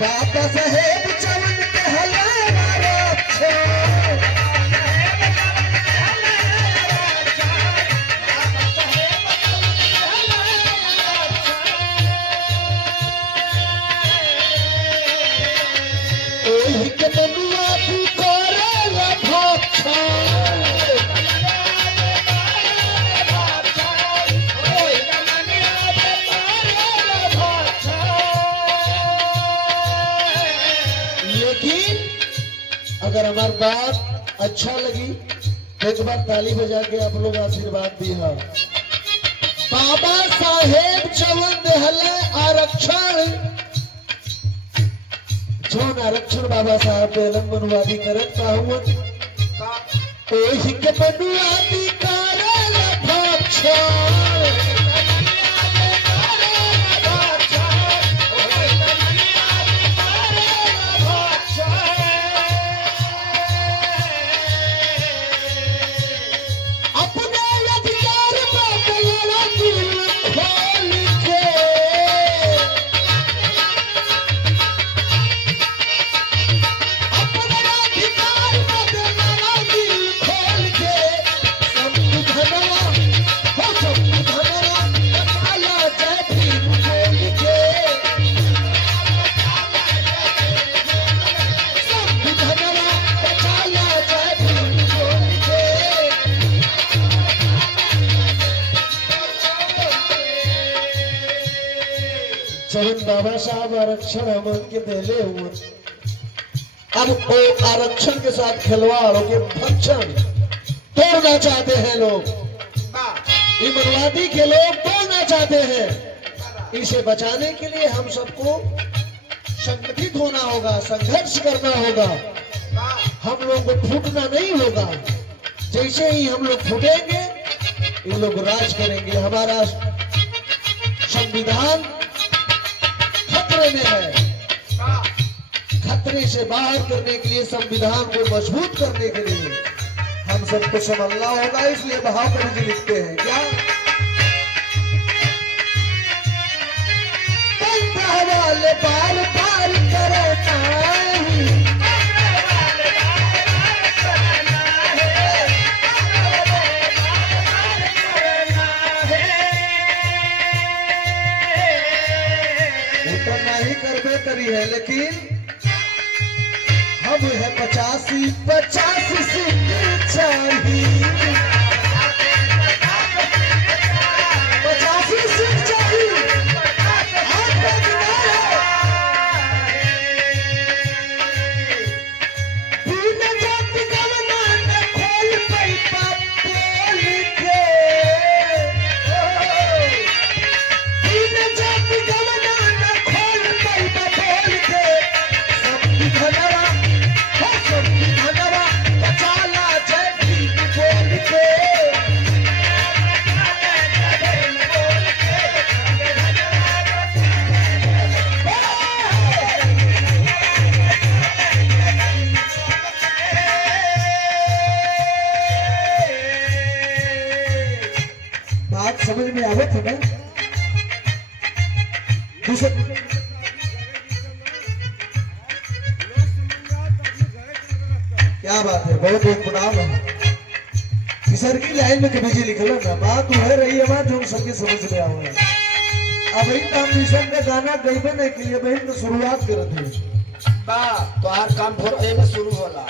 बाबा साहेब चवन कहलावा रक्षा ओही के मनुआ तू करेला भक्षा अगर हमारी बात अच्छा लगी तो एक बार ताली बजा के आप लोग आशीर्वाद दिया। बाबा साहेब चवन देहले आरक्षण जोन आरक्षण बाबा साहब बेलम मनुवादी करत पाहुन ओही के मनुवादी करेला भक्षा जवन बाबा साहब आरक्षण हमन के देले हुए अब वो आरक्षण के साथ खिलवाड़ के भक्षण तोड़ना चाहते हैं लोग। मनवादी के लोग तोड़ना चाहते हैं। इसे बचाने के लिए हम सबको संगठित होना होगा, संघर्ष करना होगा। हम लोग को फूटना नहीं होगा। जैसे ही हम लोग फूटेंगे ये लोग राज करेंगे। हमारा संविधान खतरे में है। खतरे से बाहर करने के लिए, संविधान को मजबूत करने के लिए हम सबको संभलना होगा। इसलिए महाकवि जी लिखते हैं क्या, हवाले बार बार करना नहीं करबे करी है, लेकिन हम है 85 सीट चाहिए। 85 सीट चाहिए। बात समझ में आवे थे ना? क्या बात है, बहुत बहुत प्रणाम है। सर की लाइन में कभी जी लिख लो ना, बात वह रही है बात जो सबके समझ में आवे। अब इन काम मिशन में गाना गईबे नहीं के लिए बहन तो शुरुआत करत है बा, तो हर काम भोर में शुरू होला।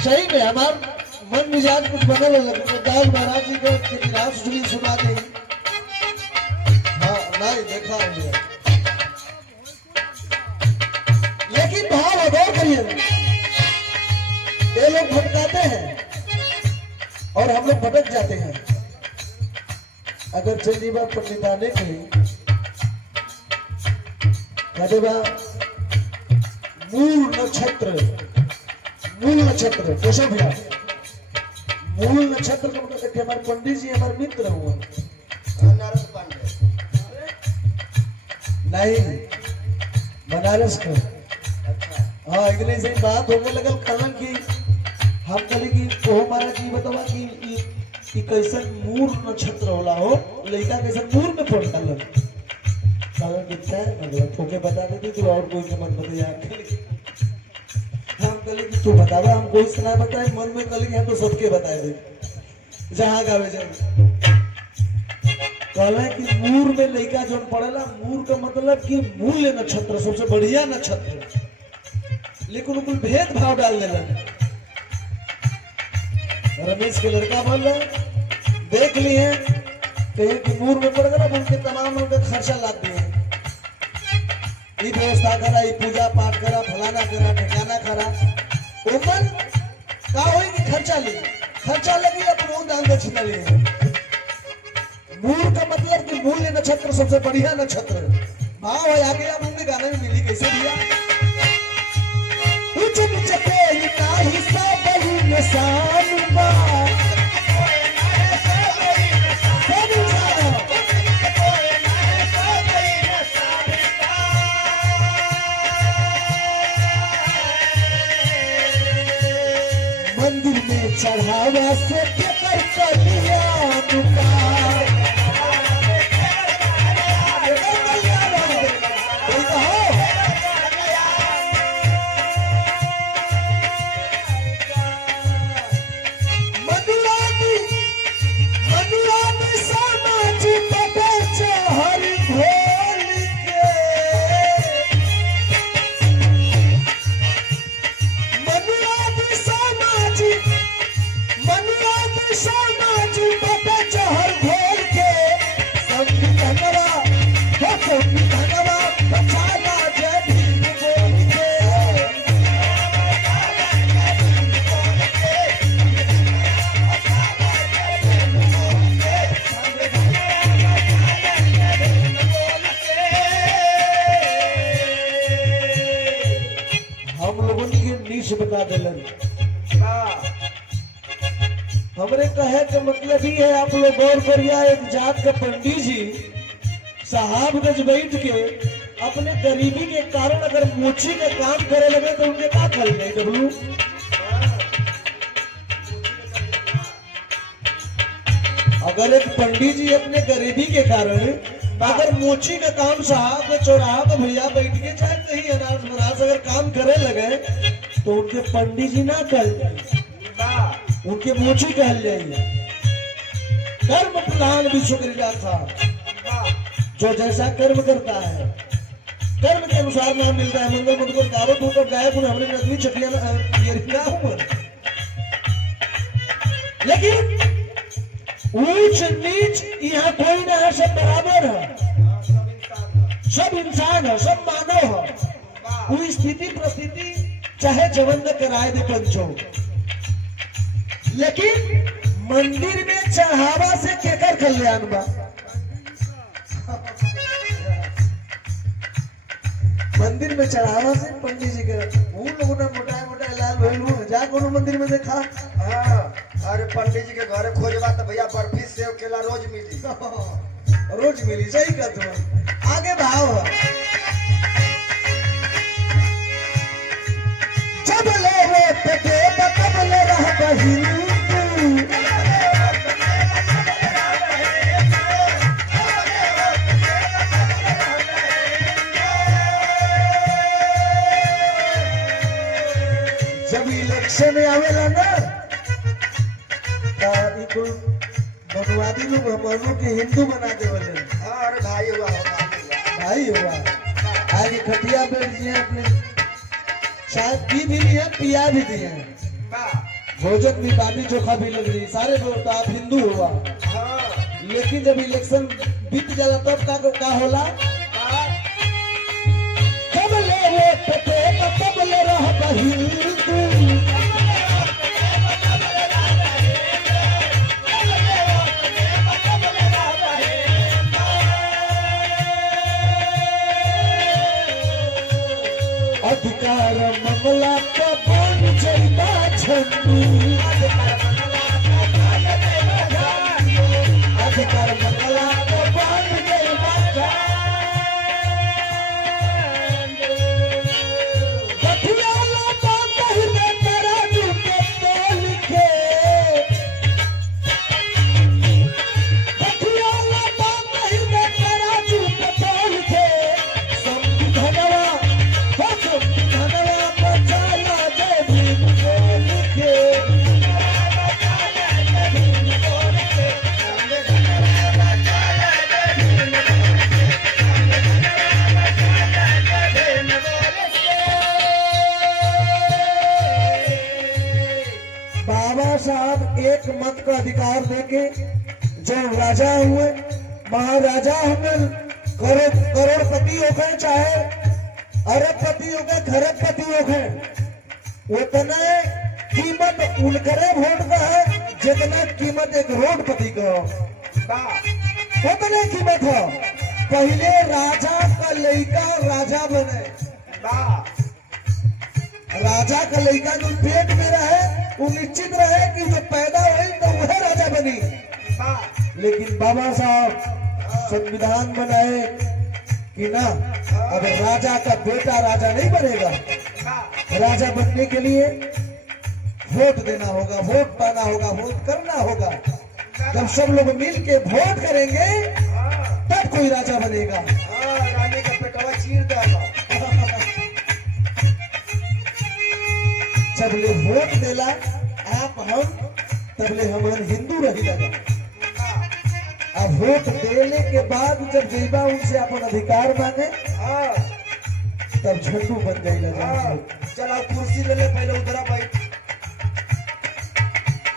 सही में हमार मन मिजाज कुछ बदल लगे। दाल महाराज जी को इतिहास सुना दें। हाँ नहीं देखा है, लेकिन भाव अदौर करिए। ये लोग भटकाते हैं और हम लोग भटक जाते हैं। अगर चली बात पंडिताने की मूल नक्षत्र कैसे भैया, मूल नक्षत्र का मतलब देखिए हमारे पंडित जी हमारे मित्र हुए नहीं बनारस का। हाँ इतनी सही बात होने लगल कारण की हम कल की वो हमारा की बतावा कि कैसन मूल नक्षत्र होला हो, लड़का कैसन मूल में पड़ता लग साला कितना है मतलब ठोके बता देती तू और कोई के मन बता यार हम कल की तू बतावा हम कोई सुना बताए मन में कल की हम तो सबके बताए दे जहां गावे जाए कहला कि मूर में लड़का जोन पड़ेला मूर का मतलब कि मूल्य नक्षत्र सबसे बढ़िया नक्षत्र लेकिन उनको भेद भाव डाल देला रमेश के लड़का बोल रहा देख लिए कहीं कि मूर में पड़ गया उनके तमाम उनके खर्चा लाते हैं ये व्यवस्था करा ये पूजा पाठ करा फलाना करा ठिकाना करा ओमन का होई कि खर्चा लगी अपन दान दक्षिणा लिए मूल का मतलब कि मूल्य नक्षत्र सबसे बढ़िया नक्षत्र भाव है आगे अब उनके गाने में मिली कैसे दिया उच्च नीच कोई ना हिस्सा बही निशान बा मंदिर में चढ़ावा से केकर कल्याण बता दिलन हमरे कहे का मतलब ही है आप लोग गौर करिए एक जात का पंडित जी साहबगंज बैठ के अपने गरीबी के कारण अगर मोची का काम करे लगे तो उनके क्या फल गए डब्लू अगर एक पंडित जी अपने गरीबी के कारण अगर मोची का काम साहब चौराहा पर भैया बैठ के चाहे कहीं अनाज बनास अगर काम करे लगे तो उनके पंडित जी ना कहल जाए उनके मोची कहल जाएंगे कर्म प्रधान विश्व का था जो जैसा कर्म करता है कर्म के अनुसार नाम मिलता है मंगल मंगल गावत होकर गायब हूं हमने नकली चटिया हूं लेकिन ऊंच नीच यहाँ कोई ना है सब बराबर है सब इंसान है सब मानव है कोई स्थिति परिस्थिति चाहे जवन न कराए दे पंचो लेकिन मंदिर में चढ़ावा से केकर कल्याण बा मंदिर में चढ़ावा से पंडित जी के उन लोगों ने मोटा लाल भैलू जा कोनो मंदिर में देखा अरे पंडित जी के घरे खोजबा तो भैया बर्फी सेव केला रोज मिली सही का तुम आगे भाव जब ले रे पे तब ले रह बहिनी जब इलेक्शन आवेला ना तो मनुवादी लोग मनु के हिंदू बना दे वाले अरे भाई हुआ आगे खटिया बैठ दिए अपने शायद पी भी लिया पिया भी दिए भोजन भी बाटी चोखा भी लग रही सारे लोग आप हिंदू हुआ लेकिन जब इलेक्शन बीत जाला तब का होला तब ले तब ले रह हिंदू अधिकार मंगला का बन जइबा झंडू अधिकार मंगला का बन जइबा कठियाला बात है तेरा जुटे तोल के कठियाला बात है तेरा जुटे तोल के का अधिकार देके जो राजा हुए, महाराजा हुए, करोड़पति हो गए, चाहे अरबपति हो गए, खरबपति हो गए, उतना कीमत उनकरे वोट का है जितना कीमत एक करोड़पति का हो। उतने कीमत हो। पहले राजा का लड़का राजा बने, राजा का लड़का जो पेट में रहे वो निश्चित रहे कि जो पैदा हुई तो वह राजा बनी। लेकिन बाबा साहब संविधान बनाए कि ना, अब राजा का बेटा राजा नहीं बनेगा। राजा बनने के लिए वोट देना होगा, वोट पाना होगा, वोट करना होगा। जब सब लोग मिल के वोट करेंगे तब कोई राजा बनेगा। रानी का पेटवा चीर देगा। जब ले वोट देला आप हम, तबले हमारे हिंदू रही लगा। अब वोट देने के बाद जब जैबा उनसे अपन अधिकार मांगे तब झंडू बन जाएगा। चलो कुर्सी ले ले, पहले उधर बैठ।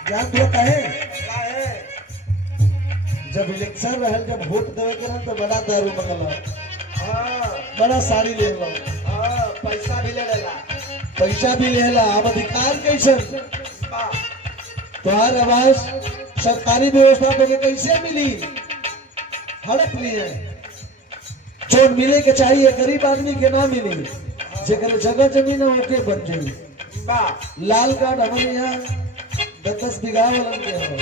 जान दो कहे जब इलेक्शन रहल, जब वोट देवे के रहल तो बड़ा दारू मंगल, बड़ा साड़ी ले लो, पैसा भी ले लेला, पैसा भी लेला। अब अधिकार कैसे तुम्हार आवाज सरकारी व्यवस्था तो कैसे मिली? हड़प लिए जो मिले के चाहिए गरीब आदमी के ना मिली, जेकर जगह जमीन होके बन जाई। लाल कार्ड हमारे यहाँ 10 बीघा वालन के हो।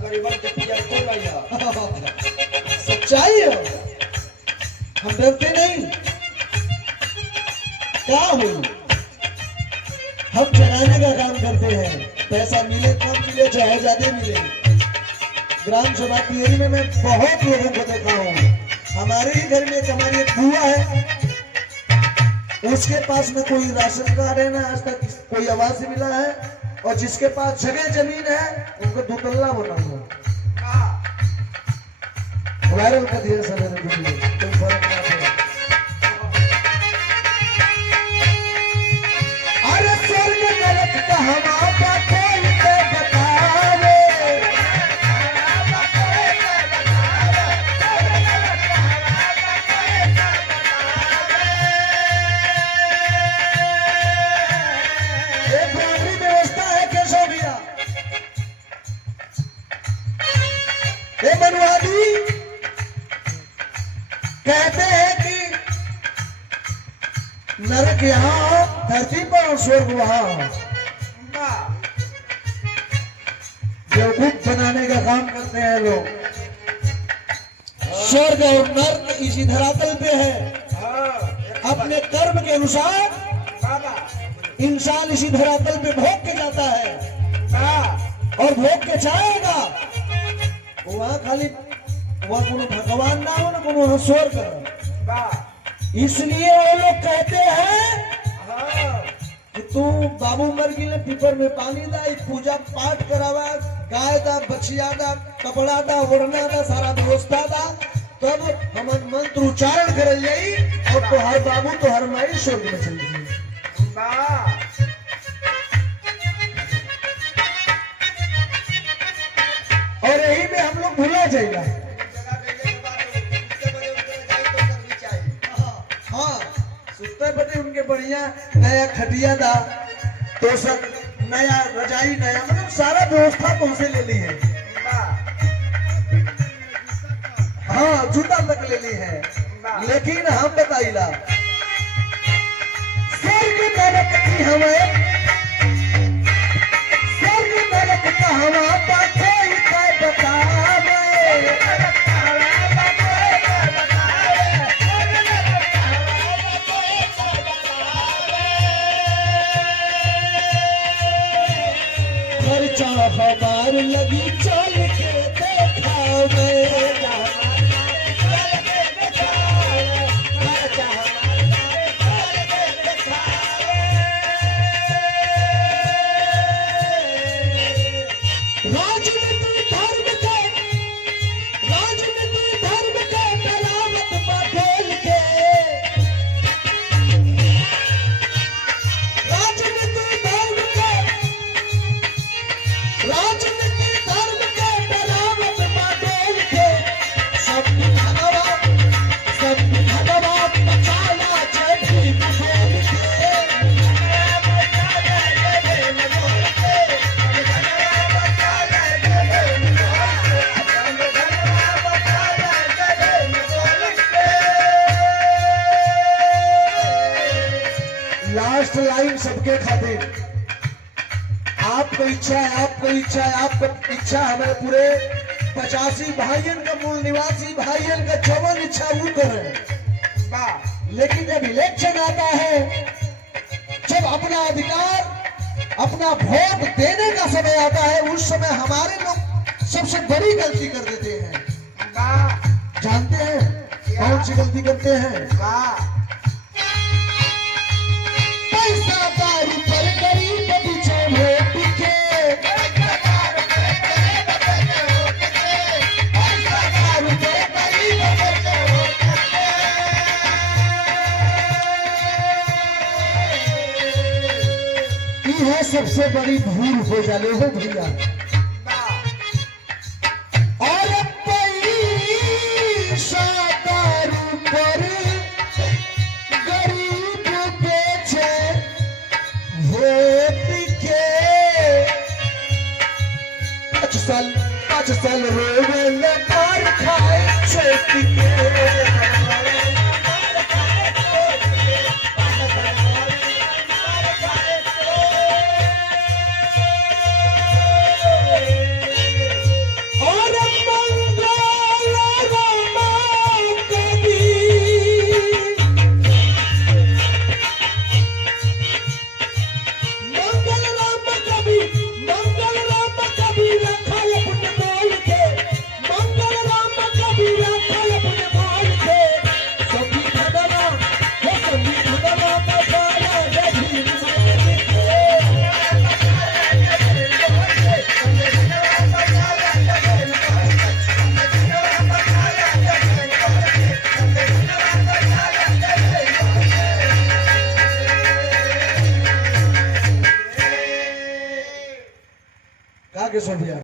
गरीबन के पियर को भैया सच्चाई है, हम डरते नहीं। क्या हुई, हम चलाने का काम करते हैं, पैसा मिले कम मिले चाहे ज्यादा मिले। ग्राम सभा तिहरी में मैं बहुत लोगों को देखा हूँ। हमारे ही घर में हमारी एक बुआ है, उसके पास न कोई राशन कार्ड है, ना आज तक कोई आवास मिला है, और जिसके पास जगह जमीन है उनको दुतल्ला बना हुआ। वायरल कर दिया सर ने वीडियो, कोई फर्क ना पड़ा। अरे स्वर्ग नरक का हमारा कोई तो बतावे, एक बराबरी व्यवस्था है कैसो भैया। ये मनुवादी कहते हैं कि नरक यहाँ हो धरती पर और स्वर्ग वहां हो। बेवकूफ बनाने का काम करते हैं लोग। स्वर्ग और नरक इसी धरातल पे है। अपने कर्म के अनुसार इंसान इसी धरातल पे भोग के जाता है और भोग के जाएगा। वहां खाली वहां कोनो भगवान ना हो ना कोनो स्वर्ग। इसलिए वो लोग कहते हैं कि तू बाबू मर गई पीपर में पानी दा, पूजा पाठ करावा, गाय दा, बछिया दा, कपड़ा दा, ओढ़ना दा, सारा व्यवस्था दा, तब हमन मंत्र उच्चारण करल जाई और तो हर बाबू तो हर माई स्वर्ग में चल जाई। और यही में हम लोग भूला जाएगा। हाँ, सुते बटे उनके बढ़िया नया खटिया दा, तो सब नया रजाई, नया मतलब सारा व्यवस्था तो हमसे ले ली है। हाँ, जूता तक ले ली है। लेकिन हम बताइला स्वर्ग नरक की हमें, स्वर्ग नरक का हवा कोई का बतावे। खर्चा हमार लगी चल के देखावे। राजनीति धर्म के, राजनीति धर्म के कलावत बदल के, राजनीति धर्म के, राज लास्ट लाइन सबके खातिर। आपको इच्छा है, आपको इच्छा है, आपको इच्छा हमारे पूरे 85 भाइयन का मूल निवासी भाइयन का जवन इच्छा वो करें। लेकिन जब इलेक्शन आता है, जब अपना अधिकार अपना वोट देने का समय आता है, उस समय हमारे लोग सबसे बड़ी गलती कर देते हैं। जानते हैं कौन सी गलती करते हैं? पैसा दारू पर गरीब पीछे वोट के, पैसा दारू पर गरीब पीछे वोट के। यह सबसे बड़ी भूल हो जाले हो भैया। और पैसा दारू पर गरीब बेचे वोट के, 5 साल रोवेल मार खाए चोट के। का के सब भैया